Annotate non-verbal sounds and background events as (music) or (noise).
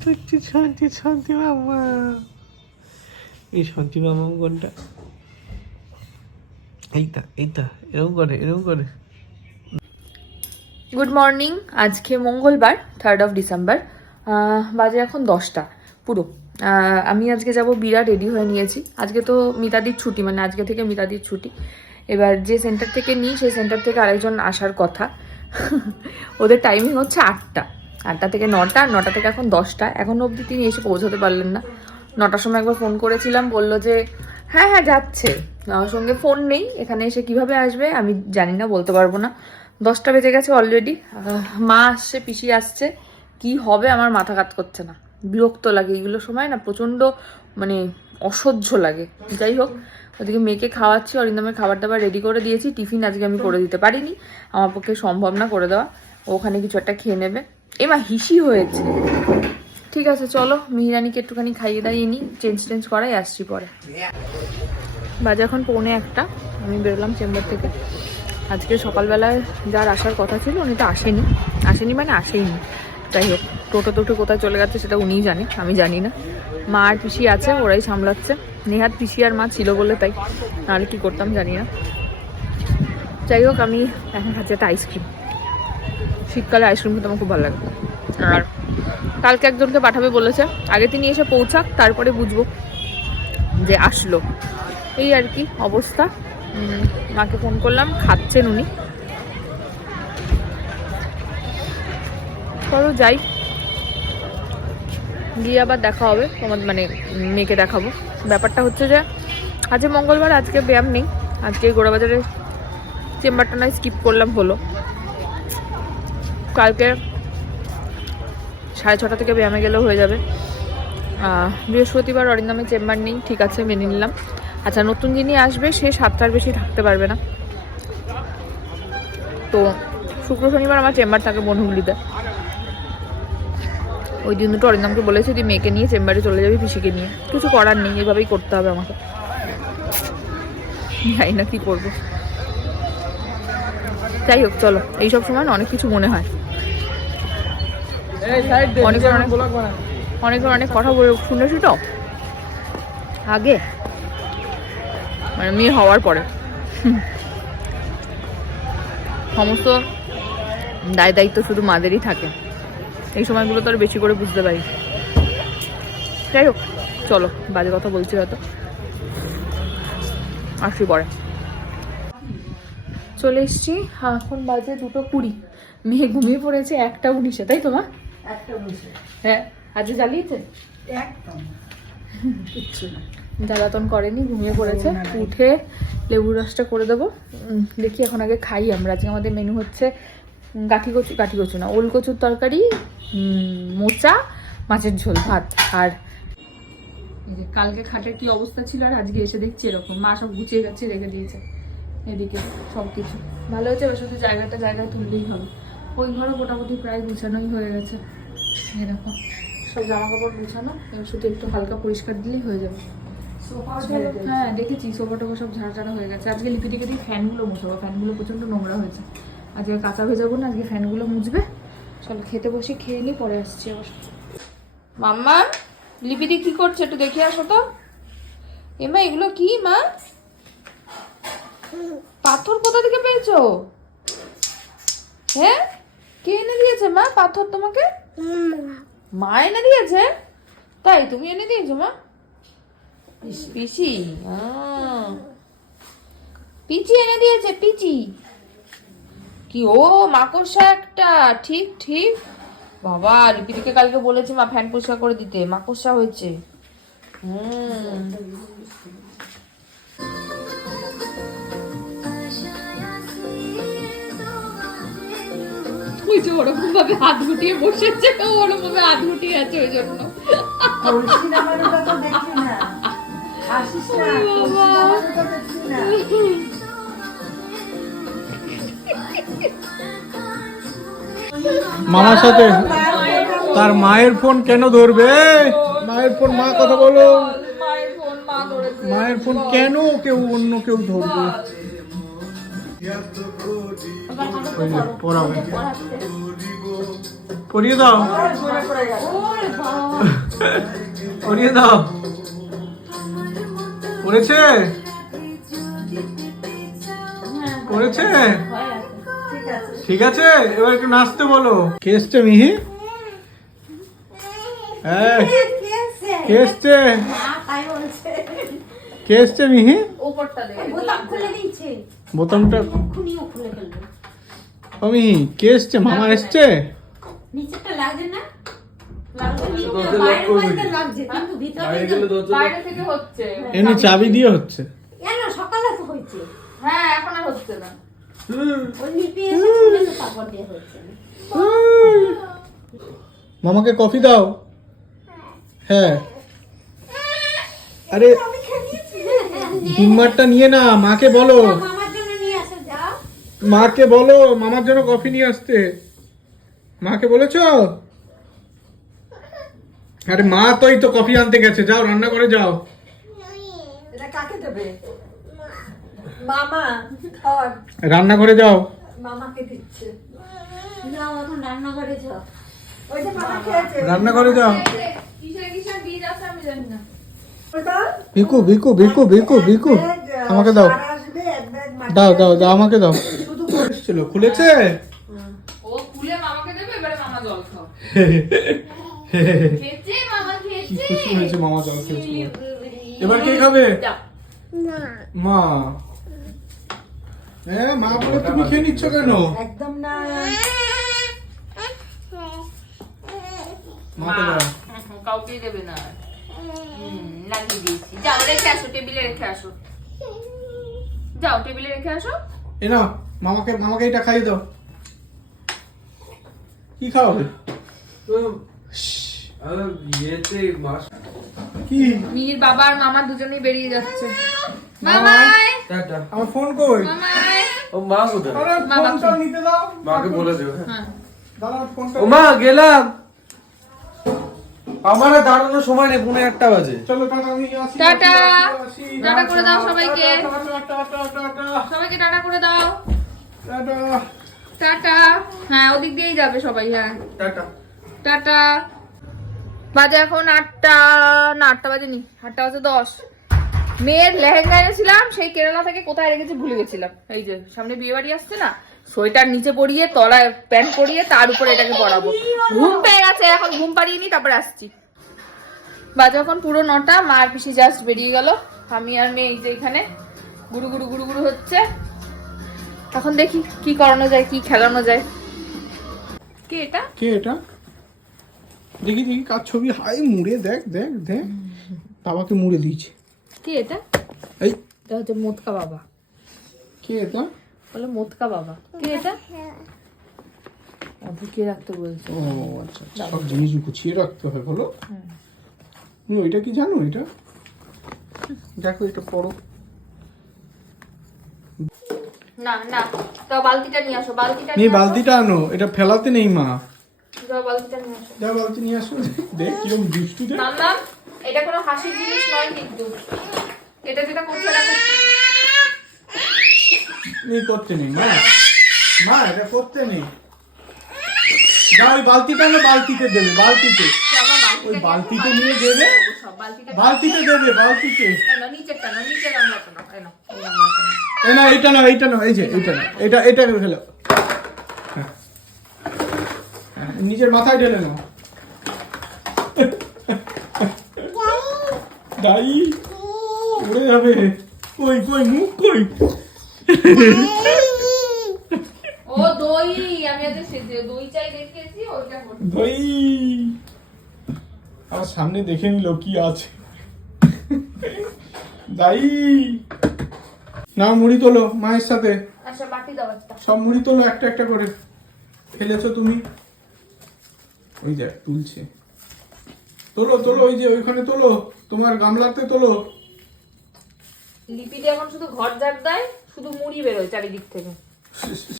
তুই শান্তি শান্তি মামা। এই শান্তি মামা কোনটা এইটা এইটা, এরকম করে এরকম করে। গুড মর্নিং আজকে মঙ্গলবার থার্ড অফ ডিসেম্বর বাজে এখন দশটা, পুরো। আমি আজকে যাব, বিরাট রেডি হয়ে নিয়েছি। আজকে তো মিতাদির ছুটি মানে আজকে থেকে মিতাদির ছুটি। এবার যে সেন্টার থেকে নিই, সেই সেন্টার থেকে আরেকজন আসার কথা। (laughs) ওদের টাইমিং হচ্ছে আটটা। আটটা থেকে নটা নটা থেকে এখন দশটা। এখন অবধি তিনি এসে পৌঁছতে পারলেন না। নটার সময় একবার ফোন করেছিলাম, বলল যে হ্যাঁ হ্যাঁ যাচ্ছে। আমার সঙ্গে ফোন নেই। এখানে এসে কীভাবে আসবে, আমি জানি না, বলতে পারব না। দশটা বেজে গেছে অলরেডি মা আসছে, পিসি আসছে। কি হবে, আমার মাথা কাজ করছে না। বিরক্ত লাগে। এইগুলো সময় না প্রচণ্ড মানে অসহ্য লাগে। যাই হোক, ওদিকে মেয়েকে খাওয়াচ্ছি, অরিন্দমের খাবার দাবার রেডি করে দিয়েছি। টিফিন আজকে আমি করে দিতে পারিনি। আমার পক্ষে সম্ভব না করে দেওয়া। ওখানে কিছু একটা খেয়ে নেবে। এমা হিসি হয়েছে। ঠিক আছে, চলো মিহিরানিকে একটুখানি খাইয়ে দাইয়ে নিই। চেঞ্জ টেঞ্জ করাই আসছি পরে। বাজে এখন পৌনে একটা। আমি বেরোলাম চেম্বার থেকে। আজকে সকালবেলায় যার আসার কথা ছিল, উনি তো আসেনি। আসেনি মানে আসেইনি। যাই হোক। টোটো টোটো কোথায় চলে গেছে সেটা উনিই জানে, আমি জানি না। মা আর পিসি আছে, ওরাই সামলাচ্ছে। নেহাত পিসি আর মা ছিল বলে তাই, নাহলে কী করতাম জানি না। যাই হোক, আমি এখন খাচ্ছি একটা আইসক্রিম শীতকালে আইসক্রিম খেতে আমার খুব ভালো লাগে। আর কালকে একজনকে পাঠাবে বলেছে, আগে তিনি এসে পৌঁছাক, তারপরে বুঝব যে আসলো। এই আর কি অবস্থা। মাকে ফোন করলাম, খাচ্ছেন উনি। চলো যাই। গিয়ে আবার দেখা হবে। তোমার মানে মেয়েকে দেখাবো। ব্যাপারটা হচ্ছে যে, আজকে মঙ্গলবার, আজকে ব্যায়াম নেই। আজকে গোড়াবাজারে চেম্বারটা নয় স্কিপ করলাম, হলো। কালকে সাড়ে ছটা থেকে ব্যায়ামে গেলেও হয়ে যাবে। বৃহস্পতিবার অরিন্দমের চেম্বার নেই, ঠিক আছে, মেনে নিলাম। আচ্ছা নতুন যিনি আসবে, সে সাতটার বেশি থাকতে পারবে না। তো, শুক্র শনিবার আমার চেম্বার থাকে বনহুগলিতে। ওই দিন দুটো অরিন্দমকে বলেছি তুই মেয়েকে নিয়ে চেম্বারে চলে যাবি পিসিকে নিয়ে। কিছু করার নেই এভাবেই করতে হবে আমাকে। যাই না কি করব। যাই হোক চলো। এইসব সময় অনেক কিছু মনে হয়। অনেকের অনেক অনেকের অনেক কথা বলে শুনেছি তো। আগে। মানে মেয়ে হওয়ার পরে। সমস্ত দায় দায়িত্ব শুধু মাদেরই থাকে। এই সময়গুলো তো আর বেশি করে বুঝতে পারি। যাই হোক চলো বাজে কথা বলছি হয়তো। আসি পরে। চলে এসছি এখন বাজে দুটো কুড়ি। মেয়ে ঘুমিয়ে পড়েছে একটা উনিশে তাই তোমার হ্যাঁ আজকে জ্বালিয়েছে? একদম। কিচ্ছু না। জ্বালাতন করেনি ঘুমিয়ে পড়েছে। উঠে লেবুর রসটা করে দেবো। দেখি এখন আগে খাই আমরা। আজকে আমাদের মেনু হচ্ছে গাঠি কচু গাঠি কচু না ওল কচুর তরকারি মোচা মাছের ঝোল ভাত আর কালকে খাটের কি অবস্থা ছিল আর আজকে এসে দেখছি এরকম। মা সব গুছিয়ে গেছে রেখে দিয়েছে এদিকে সব কিছু ভালো হয়েছে এবার শুধু জায়গাটা জায়গায় তুললেই হবে। ওই ঘরও মোটামুটি প্রায় গুছানোই হয়ে গেছে। এরকম সব জামা কাপড় গুছানো এবার শুধু একটু হালকা পরিষ্কার দিলেই হয়ে যাবে। হ্যাঁ দেখেছি সোফা টোফা সব ঝাড় ঝাড়া হয়ে গেছে। আজকে লিপিটিকে দিয়ে ফ্যানগুলো মুছাবো ফ্যানগুলো প্রচণ্ড নোংরা হয়েছে। আজকে কাঁচা ভেজাবো না, আজকে ফ্যানগুলো মুছবে। চলো, খেতে বসে খেয়ে নিই পরে আসছি আবার। মাম্মা লিপিদি কি করছে একটু দেখে আসো তো। এমা, এগুলো কি, মা? পাথর কোথা থেকে পেয়েছ? হ্যাঁ? কে এনে দিয়েছে, মা, পাথর তোমাকে? মা এনে দিয়েছে? তাই, তুমি এনে দিয়েছ, মা? পিসি। পিচি এনে দিয়েছে, পিচি। কি? ও মাকড়সা একটা। ঠিক ঠিক। বাবা লিপিদিকে কালকে বলেছি মা ফ্যান পরিষ্কার করে দিতে। মাকড়সা হয়েছে। হুম। ওই যে ওরকম ভাবে হাত গুটিয়ে বসেছে ও ওরকম ভাবে হাত গুটিয়ে আছে ওই জন্য। তুলসী নামানোটা তো দেখছি না। মামার সাথে? তার মায়ের ফোন কেন ধরবে? মায়ের ফোন মা কথা বলো। মায়ের ফোন মা ধরে মায়ের ফোন কেন কেউ অন্য কেউ ধরবে? পড়াবে। পড়িয়ে দাও। পড়িয়ে দাও। পড়েছে? পড়েছে? ঠিক আছে? এবার একটু নাচতে বলো। কে এসছে মিহি? হ্যাঁ কে এসছে? কে এসছে? মিহি? বোতামটা ও মিহি কে এসছে? মামা এসছে? নিচেরটা লাগছে না? লাগছে নিচে বাইরে বাইরে লাগছে কিন্তু ভিতরে তো বাইরে থেকে হচ্ছে। এমনি চাবি দিয়ে হচ্ছে। সকালে তো হয়েছে। হ্যাঁ এখন আর হচ্ছে না। মামাকে কফি দাও। হ্যাঁ। আরে ডিম্বারটা নিয়ে না মাকে বলো। মামার জন্য নিয়ে আসো যাও। মাকে বলো মামার জন্য কফি নিয়ে আসতে। মাকে বলেছ? আরে মা তোই তো কফি আনতে গেছে যাও রান্না করে যাও। এটা কাকে দেবে? মামা রান্না করে যাও। মামাকে দিচ্ছে। যাও এখন রান্না করে যাও। ওই যে মামা খেয়েছে। রান্না যাও। কিসের কিসের বীজ আছে আমি জানি না। ভিকু ভিকু ভিকু ভিকু ভিকু। আমাকে দাও। দাও দাও দাও আমাকে দাও। ছিল খুলেছে? ও খুলে মামাকে দেবে এবারে মামা জল খাও। খেয়েছে মামা কি খেয়েছে। খুশি হয়েছে মামা জল খেয়েছে এবার কে খাবে। মা। হ্যাঁ মা বলে তুমি খেয়ে নিচ্ছ কেন? একদম না। দাও দেবে না। লাগিয়ে দিয়েছি। যাও রেখে আসো টেবিলে রেখে আসো। যাও টেবিলে রেখে আসো। এ নাও মামাকে মামাকে এটা খাইয়ে দাও। কি খাওয়াবে? কি? মিহির বাবা আর মামা দুজনেই বেরিয়ে যাচ্ছে। মামা। আমার ফোন কই? ও মা কোথায়? ফোনটা নিতে দাও। মাকে বলে দেবো হ্যাঁ। হ্যাঁ। ও মা গেলাম। আমার দাঁড়ানোর সময় নেই পুনে একটা বাজে। চলো টাটা আমি আসি। টাটা। টাটা করে দাও সবাইকে। টাটা, টাটা, টাটা, সবাইকে টাটা করে দাও। টাটা। টাটা। হ্যাঁ ওদিক দিয়েই যাবে সবাই হ্যাঁ। টাটা। টাটা। বাজে এখন আটটা না আটটা বাজে নি আটটা বাজে দশ। মেয়ের লেহেঙ্গা এনেছিলাম, সেই কেরালা থেকে কোথায় রেখেছি ভুলে গেছিলাম। এই যে, সামনে বিয়ে বাড়ি আসছে না? সোয়েটার নিচে পরিয়ে, তলায় প্যান্ট পরিয়ে, তার উপরে এটাকে পরাবো। ঘুম পেয়ে গেছে, এখন ঘুম পাড়িয়ে নি, তারপরে আসছি। বাজে এখন পুরো নটা মার পিসি জাস্ট বেরিয়ে গেল। আমি আর মেয়ে এই যে এখানে গুরু গুরু গুরু গুরু হচ্ছে। এখন দেখি কি করানো যায়, কি খেলানো যায়। কি এটা? কে এটা? দেখি দেখি, কার ছবি? হাই মুড়ে, দেখ দেখ দেখ। বাবাকে মুড়ে দিয়েছে। কি এটা? এই। এটা হচ্ছে মোতকা বাবা। কে এটা? বলে মোতকা বাবা। কি এটা? ঢুকিয়ে রাখতে বলছে? ও আচ্ছা আচ্ছা, সব জিনিস গুছিয়ে রাখতে হয় বলো। তুমি ওইটা কি জানো এটা? দেখো এটা পড়ো। না না। তো বালতিটা নিয়ে আসো বালতিটা নেই বালতিটা আনো এটা ফেলাতে নেই মা। যাও বালতিটা নিয়ে আসো। বালতি নিয়ে আসো। দেখ কিরম দুষ্টু দেখ। মাম্মা এটা কোনো হাসির জিনিস নয় কিন্তু। এটা যেটা করছে দেখো নেই করতে নেই মা। মা এটা করতে নেই। যা ওই বালতিটা না বালতিতে দেবে বালতিতে। ওই বালতিতে নিয়ে দেবে বালতিতে দেবে বালতিতে। না। এ না এটা না এইটা না এই যে এইটা না এটা এটা ফেলো। হ্যাঁ। হ্যাঁ, নিজের মাথায় ঢেলে নাও। দাই উড়ে যাবে। কই কই মুখ কই? ও দই আমি আজ সেজে দই চাই দেখেছি করছি। দই। আমার সামনে দেখে নিল কি আছে। দাই না মুড়ি তোলো মায়ের সাথে। আচ্ছা দাও সব মুড়ি তোলো একটা একটা করে। ফেলেছো তুমি? ওই যে তুলছে। তোলো তোলো ওই যে ওইখানে তোলো। তোমার গামলাতে তোলো। লিপিতে এখন শুধু ঘর ঝাড় দেয় শুধু মুড়ি বেরোয় চারিদিক থেকে।